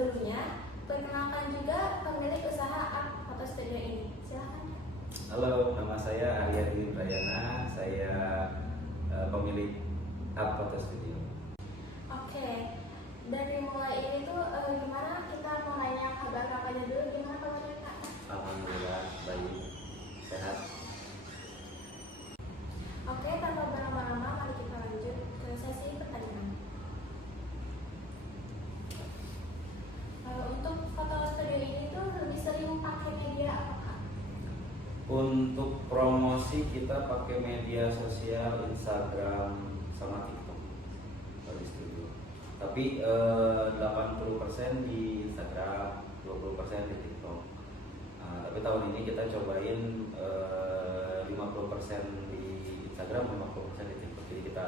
sebelumnya, perkenalkan juga pemilik usaha Art Photo Studio ini. Silakan. Halo, nama saya Aryadi Indrayana. Saya pemilik Art Photo Studio. Oke, dari mulai ini tuh gimana kita mau nanya kabar kakaknya dulu, gimana kabarnya kak? Alhamdulillah baik, sehat. Oke, tanpa berlama-lama mari kita lanjut ke sesi pertanyaan. Untuk foto studio ini tuh lebih sering pakai media apa kak? Untuk promosi kita pakai media sosial Instagram sama TikTok di studio. Tapi 80% di Instagram, 20% di TikTok. Tapi tahun ini kita cobain 50% di Instagram, 50% di TikTok. Jadi kita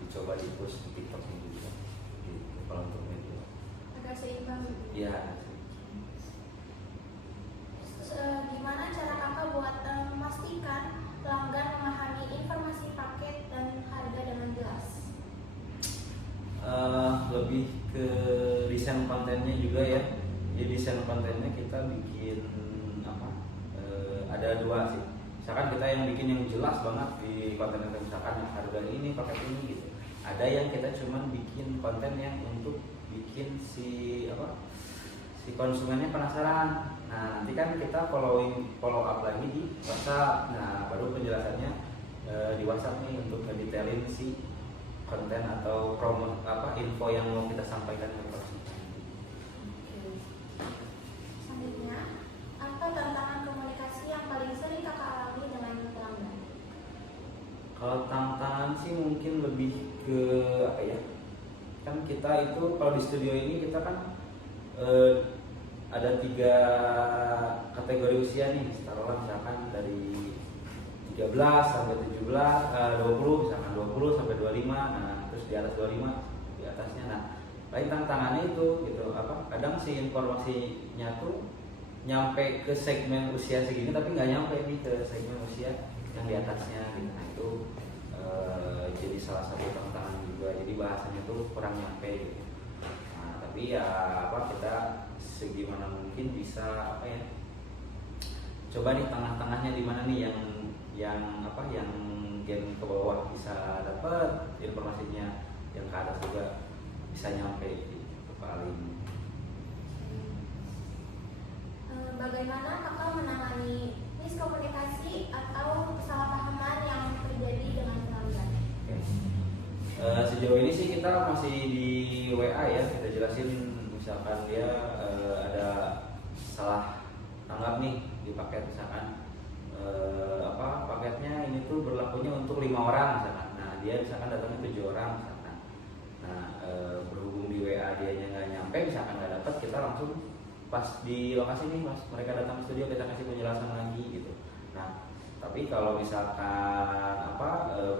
dicoba di push di TikTok ini juga. Gitu, kalau untuk media. Agak seimbang gitu. Iya. Terus gimana cara kakak buat memastikan pelanggan memahami informasi paket dan harga dengan jelas? Lebih ke desain kontennya juga ya. Jadi desain kontennya kita bikin ada dua sih. Misalkan kita yang bikin yang jelas banget di konten itu, misalkan yang harga ini pakai ini gitu. Ada yang kita cuman bikin konten yang untuk bikin si konsumennya penasaran. Nah, nanti kan kita follow up lagi di WhatsApp. Nah, baru penjelasannya di WhatsApp nih untuk ngedetailin si konten atau promo info yang mau kita sampaikan ke konsumen. Selanjutnya, apa tantangan komunikasi yang paling sering kakak alami dengan pelanggan? Kalau tantangan sih mungkin lebih ke kan kita itu kalau di studio ini kita kan ada 3 kategori usia nih, taruhlah misalkan dari 13 sampai 17, 20 misalkan 20 sampai 25, nah terus di atas 25 di atasnya. Nah, paling tantangannya itu gitu kadang si informasinya tuh nyampe ke segmen usia segini tapi nggak nyampe nih ke segmen usia yang di atasnya gitu. Nah, itu jadi salah satu tantangan juga, jadi bahasanya tuh kurang nyampe gitu. Nah, tapi ya kita segimana mungkin bisa coba nih tengah-tengahnya di mana nih yang gen ke bawah bisa dapat informasinya, yang ke atas juga bisa nyampe gitu paling. Bagaimana kakak menangani miskomunikasi atau kesalahpahaman yang terjadi dengan pelanggan? Sejauh ini sih kita masih di WA ya, kita jelasin misalkan dia ada salah tanggap nih di paket, misalkan paketnya ini tuh berlakunya untuk 5 orang misalkan. Nah, dia misalkan datangnya 7 orang misalkan. Nah, berhubung di WA dianya nggak nyampe, misalkan nggak dapat, kita langsung pas di lokasi nih, pas mereka datang ke studio kita kasih penjelasan lagi gitu. Nah, tapi kalau misalkan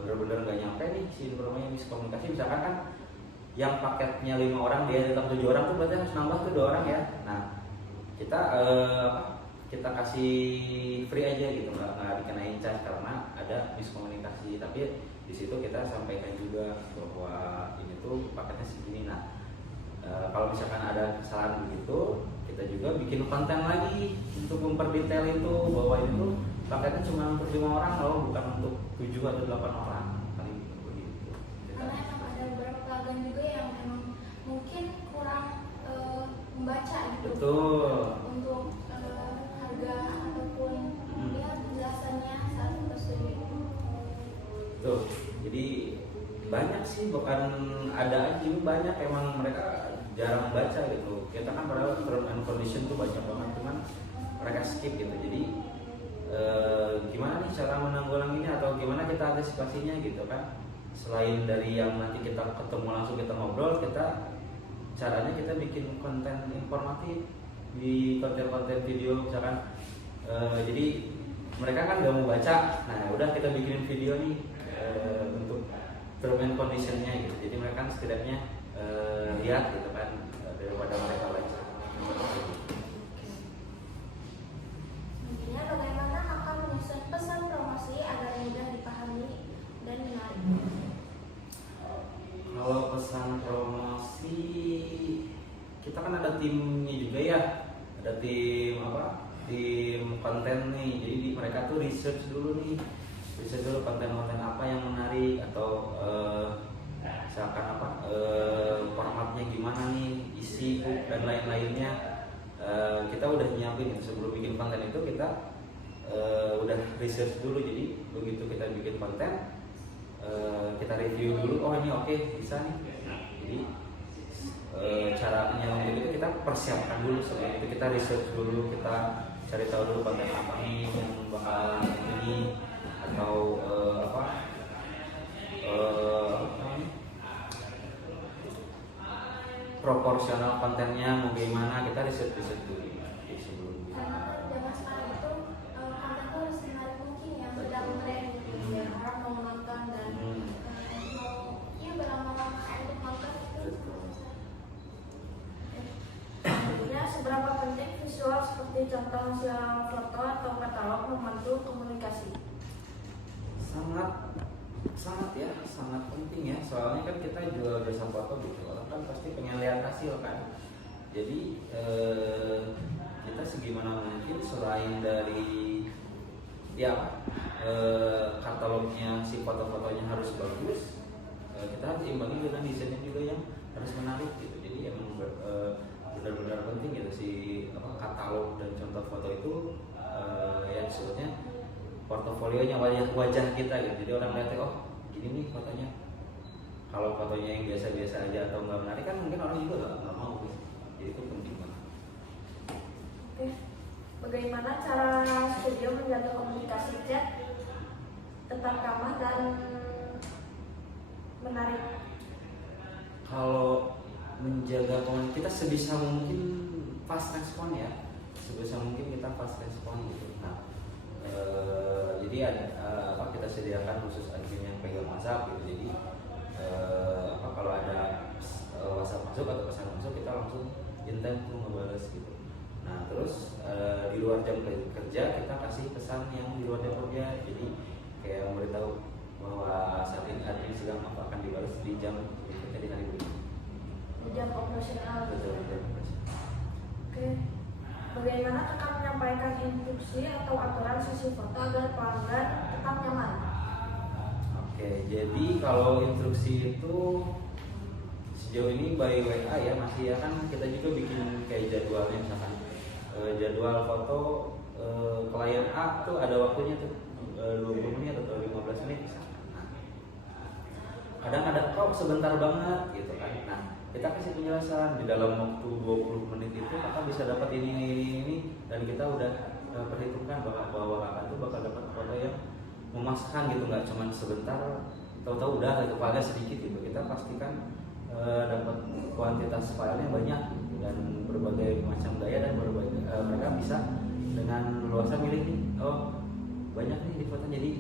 benar-benar nggak nyampe nih si informasinya, miskomunikasi, misalkan kan yang paketnya 5 orang dia datang 7 orang tuh berarti harus nambah tuh 2 orang ya. Nah, kita kita kasih free aja gitu, nggak dikenain charge karena ada miskomunikasi. Tapi di situ kita sampaikan juga bahwa ini tuh paketnya segini. Nah, kalau misalkan ada kesalahan begitu, kita juga bikin konten lagi untuk memperdetail itu bahwa itu paketnya cuma untuk 5 orang loh, bukan untuk 7 atau 8 orang kali begitu. Karena emang ada beberapa pelanggan juga yang emang mungkin kurang membaca gitu. Betul. Untuk harga ataupun penjelasannya saat berstudio. Tuh, jadi banyak sih, bukan ada aja, banyak emang mereka jarang baca gitu. Kita kan padahal term and condition tuh banyak banget, cuman mereka skip gitu. Jadi gimana nih cara menanggulanginya atau gimana kita antisipasinya gitu kan? Selain dari yang nanti kita ketemu langsung kita ngobrol, caranya kita bikin konten informatif di konten-konten video misalkan. Jadi mereka kan gak mau baca, nah udah kita bikinin video nih untuk term and conditionnya gitu. Jadi mereka kan setidaknya lihat gitu kan, daripada mereka baca. Intinya bagaimana kakak menyusun pesan promosi agar mudah dipahami dan menarik. Kalau pesan promosi kita kan kan ada timnya juga ya, ada tim tim konten nih. Jadi mereka tuh research dulu konten-konten apa yang menarik, atau misalkan formatnya gimana nih, isi hook dan lain-lainnya. Kita udah nyiapin itu sebelum bikin konten itu, kita udah research dulu. Jadi begitu kita bikin konten, kita review dulu, oh ini oke, bisa nih. Jadi caranya untuk itu kita persiapkan dulu. Sebelum itu kita research dulu, kita cari tahu dulu konten apa nih yang bakal ini, atau proporsional kontennya mau gimana, kita riset dulu sebelum. Karena kan zaman sekarang itu konten tuh harus menarik mungkin ya, benar-benar gitu biar orang mau menonton dan mau berlama-lama untuk nonton itu. Sebenarnya seberapa penting visual seperti contoh hasil foto atau katalog membantu komunikasi? Sangat penting ya. Soalnya kan kita jual jasa foto gitu, orang kan pasti pengen lihat hasil kan. Jadi kita segimana mungkin selain dari katalognya, si foto-fotonya harus bagus, kita harus imbangi dengan desainnya juga yang harus menarik gitu. Jadi emang benar-benar penting gitu si katalog dan contoh foto itu, yang disebutnya portofolionya, wajah kita gitu. Jadi orang lihat, oh gini nih fotonya. Kalau fotonya yang biasa-biasa aja atau nggak menarik kan mungkin orang juga nggak mau gitu. Jadi itu penting banget. Oke. Bagaimana cara studio menjaga komunikasi chat tetap ramah dan menarik? Kalau menjaga komunikasi kita sebisa mungkin fast respon ya, sebisa mungkin kita fast respon gitu. Nah, jadi ada kita sediakan khusus admin yang pegang WhatsApp gitu. Jadi kalau ada WhatsApp masuk atau pesan masuk, kita langsung in time tuh ngebales gitu. Nah terus di luar jam kerja kita kasih pesan yang di luar jam kerja. Jadi kayak memberitahu bahwa saat ini admin sedang akan dibalas di jam kerja di hari berikutnya. Di jam operasional. Betul, jam operasional. Oke. Bagaimana tetap menyampaikan instruksi atau aturan sesi foto agar pelanggan tetap nyaman? Oke, jadi kalau instruksi itu sejauh ini by WA ya, masih ya kan kita juga bikin kayak jadwalnya, misalkan jadwal foto klien A tuh ada waktunya tuh 20 menit atau 15 menit misalkan. Nah, kadang ada kok sebentar banget gitu kan. Nah, kita kasih penjelasan di dalam waktu 20 menit itu kakak bisa dapat ini, dan kita udah perhitungkan bahwa kakak tuh bakal dapat foto yang memasakkan gitu, nggak cuma sebentar tahu-tahu udah gitu, agak sedikit gitu. Kita pastikan dapat kuantitas filenya banyak dan berbagai macam gaya, dan berbagai mereka bisa dengan leluasa milih nih, oh banyak nih di foto, jadi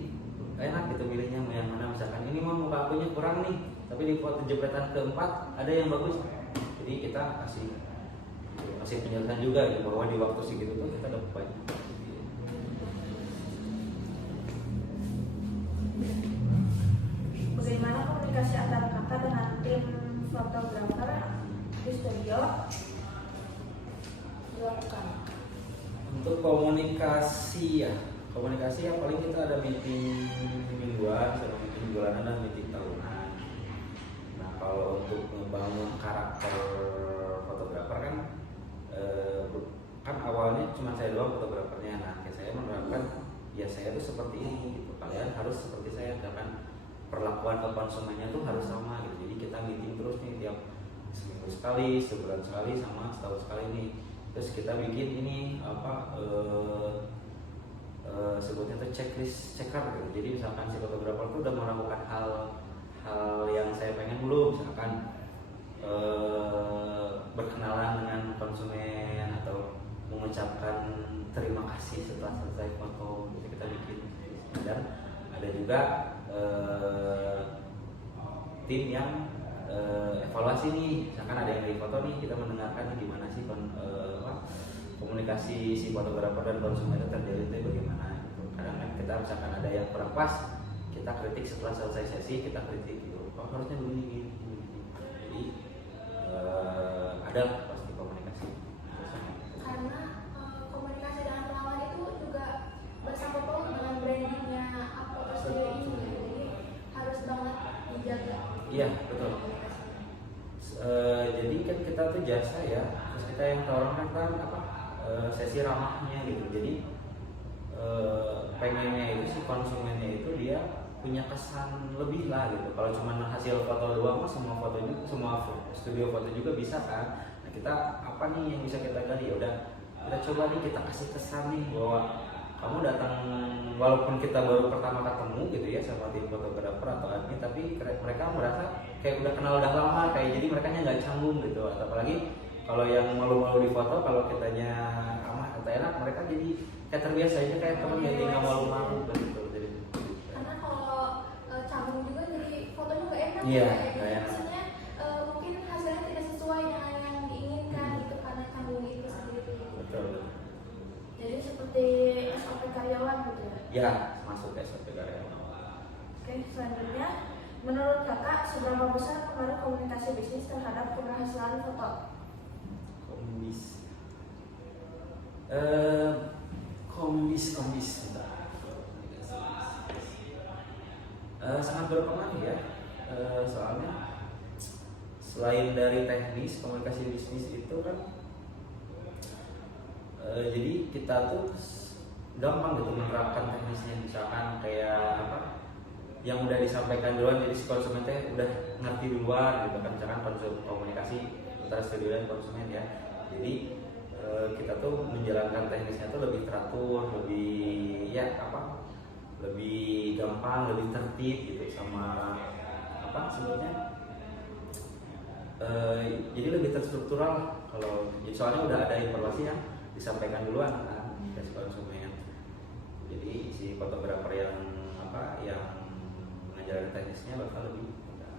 enak gitu milihnya mau yang mana. Misalkan ini mau muka akunya kurang nih, tapi di foto jepretan keempat ada yang bagus, jadi kita kasih penjelasan juga gitu, bahwa di waktu segitu tuh kita dapat banyak. Bagaimana komunikasi antara kakak dengan tim fotografer di studio dilakukan? Untuk komunikasi ya paling kita ada meeting mingguan, sama meeting bulanan dan meeting tahunan. Nah kalau untuk membangun karakter fotografer kan awalnya cuma saya doang fotografernya. Nah kayak saya menerapkan ya saya tuh seperti ini gitu, kalian harus seperti saya, misalkan perlakuan ke konsumennya tuh harus sama gitu. Jadi kita meeting terus nih tiap seminggu sekali, sebulan sekali, sama setahun sekali nih. Terus kita bikin ini sebutnya tuh checklist checker gitu. Jadi misalkan si fotografer tuh udah melakukan hal yang saya pengen belum, misalkan berkenalan dengan konsumen atau mengucapkan terima kasih setelah selesai foto, gitu kita bikin. Dan ada juga tim yang evaluasi nih, misalkan ada yang lagi foto nih, kita mendengarkan nih gimana sih komunikasi si fotografer dan konsumen itu terjalin itu bagaimana gitu. Kadang kan kita misalkan ada yang kurang pas, kita kritik setelah selesai sesi, kita kritik gitu, harusnya begini. Jadi ada pasti komunikasi. dijaga. Iya betul. Jadi kan kita tuh jasa ya, terus kita yang tawarkan kan apa sesi ramahnya gitu. Jadi pengennya itu si konsumennya itu dia punya kesan lebih lah gitu. Kalau cuma hasil foto doang mah semua foto juga, semua studio foto juga bisa kan. Nah, kita apa nih yang bisa kita gali? Ya udah kita coba nih, kita kasih kesan nih bahwa kamu datang, walaupun kita baru pertama ketemu gitu ya sama tim fotografer atau admin, tapi mereka merasa kayak udah kenal udah lama, kayak jadi mereka nggak canggung gitu. Apalagi kalau yang malu-malu di foto, kalau kitanya aman atau enak, mereka jadi kayak terbiasa aja kayak temen jadi nggak malu-malu gitu. Jadi Karena kalau canggung juga jadi fotonya nggak enak. Iya, ya. nggak enak. Maksudnya mungkin hasilnya tidak sesuai dengan yang diinginkan gitu karena canggung itu sendiri. betul. Jadi seperti SOP karyawan gitu ya. Ya masuk ke SOP karyawan. Oke, selanjutnya menurut kakak seberapa besar pengaruh komunikasi bisnis terhadap keberhasilan foto? Kombis sangat berpengaruh ya. Soalnya selain dari teknis, komunikasi bisnis itu kan jadi kita tuh gampang gitu menerapkan teknisnya. Misalkan kayak apa yang udah disampaikan duluan, jadi si konsumen teh udah ngerti duluan gitu kan. Misalkan komunikasi antara studio dan konsumen ya. Jadi kita tuh menjalankan teknisnya tuh lebih teratur, lebih ya apa, lebih gampang, lebih tertib gitu, sama apa sebetulnya jadi lebih terstruktural. Kalau soalnya udah ada informasi yang disampaikan duluan kan ke si konsumen. Jadi si fotografer yang apa yang mengajarkan teknisnya bakal lebih mudah.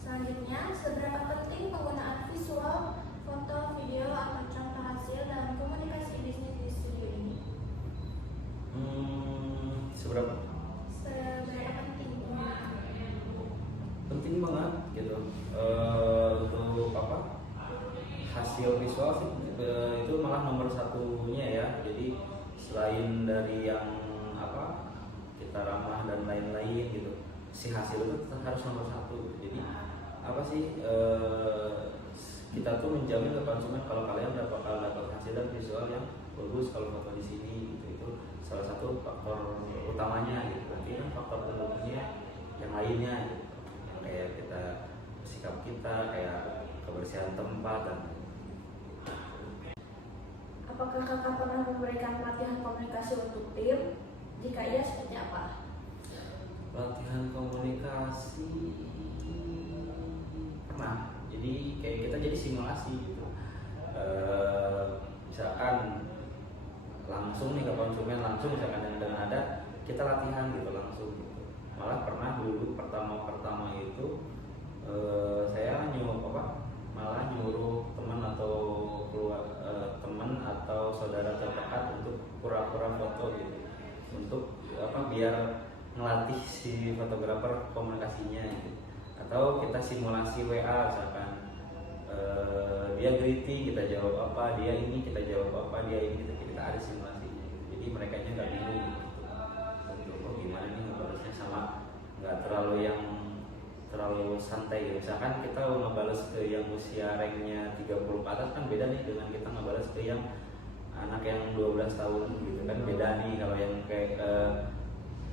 Selanjutnya, seberapa penting penggunaan visual, foto, video, atau contoh hasil dalam komunikasi bisnis di studio ini? Seberapa Penting? penting banget gitu untuk apa hasil visual sih itu malah nomor satunya ya. Jadi selain dari yang apa kita ramah dan lain-lain gitu, si hasil itu harus nomor satu. Jadi apa sih kita tuh menjamin ke konsumen kalau kalian bakal dapat hasil dan visual yang bagus kalau foto di sini gitu. Itu salah satu faktor utamanya gitu. Nanti kan faktor pendukungnya yang lainnya gitu, yang kayak kita sikap kita, kayak kebersihan tempat dan Apakah kakak pernah memberikan pelatihan komunikasi untuk tim? Jika iya, seperti apa? latihan komunikasi pernah. Jadi kayak kita jadi simulasi gitu. Misalkan langsung nih ke konsumen, langsung misalkan dengan ada kita latihan gitu langsung gitu. Malah pernah dulu pertama itu saya malah nyuruh teman atau teman atau saudara terdekat untuk pura-pura foto gitu, untuk apa biar ngelatih si fotografer komunikasinya gitu. Atau kita simulasi WA misalkan dia greeting kita jawab apa, dia ini kita jawab apa, dia ini kita ada simulasinya gitu. Jadi mereka nya nggak bingung gitu. Untuk gimana nih ngebalasnya, sama nggak terlalu santai gitu. Misalkan kita ngebales ke yang usia ranknya 30 ke atas kan beda nih dengan kita ngebales ke yang anak yang 12 tahun gitu kan, beda nih. Kalau yang kayak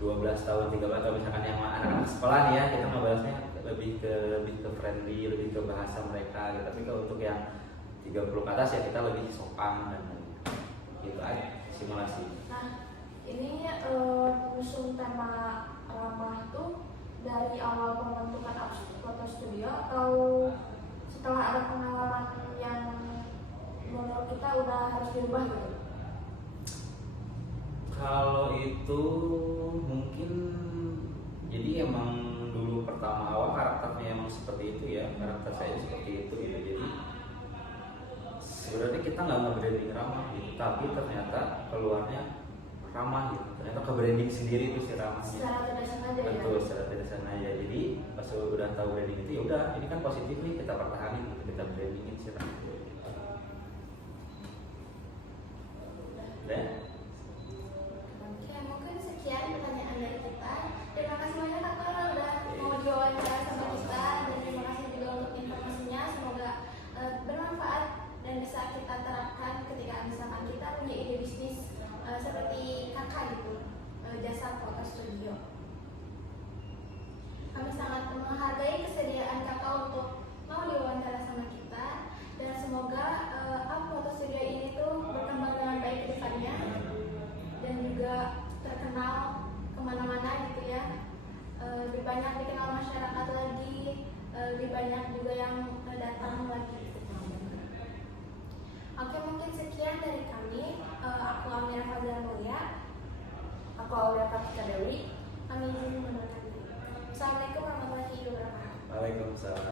12 tahun 13 atau misalkan yang anak-anak sekolah nih ya, kita ngebalasnya lebih ke friendly, lebih ke bahasa mereka gitu. Tapi kalau untuk yang 30 ke atas ya kita lebih sopan dan gitu aja simulasi. Nah, ini mengusung tema ramah tuh dari awal pembentukan foto studio atau setelah ada pengalaman yang menurut kita udah harus dirubah gitu? Kalau itu mungkin jadi emang dulu pertama awal karakternya emang seperti itu ya, karakter saya seperti itu gitu. Jadi sebenarnya kita nggak nge-branding ramah gitu, tapi ternyata keluarnya ramah gitu. Ternyata ke branding sendiri itu si ramahnya. Secara tidak sengaja ya? Betul, secara tidak sengaja. Jadi pas udah tahu branding itu ya udah, ini kan positif nih, kita pertahanin gitu, kita brandingin si ramah. Dan Oke, mungkin sekian pertanyaan dari kita. Terima kasih banyak Kak Kola udah jasa foto studio. Kami sangat menghargai kesediaan kakak untuk mau diwawancara sama kita, dan semoga foto studio ini tuh berkembang dengan baik ke depannya dan juga terkenal kemana-mana gitu ya. Lebih banyak dikenal masyarakat lagi, lebih banyak juga yang datang lagi. Oke, mungkin sekian dari kami. Aku Amira Fazlan Mulia. Aku Aulia Kartika Dewi. Kami izin mengundurkan diri. Assalamualaikum warahmatullahi wabarakatuh. Waalaikumsalam.